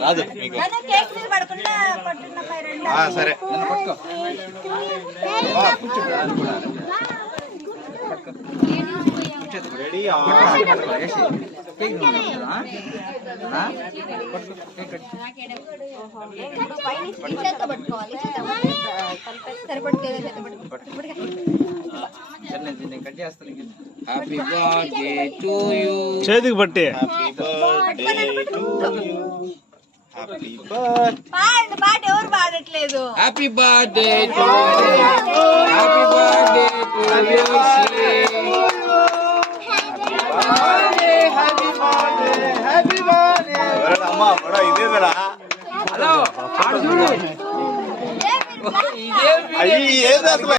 రాదు మీకు. సరే రెడీ. చేతికి పట్టి ఎవరు పాడట్లేదు. Happy birthday to happy birthday to అమ్మా ఇదేదరా. హలో చూడు అయ్యి ఏది అసలు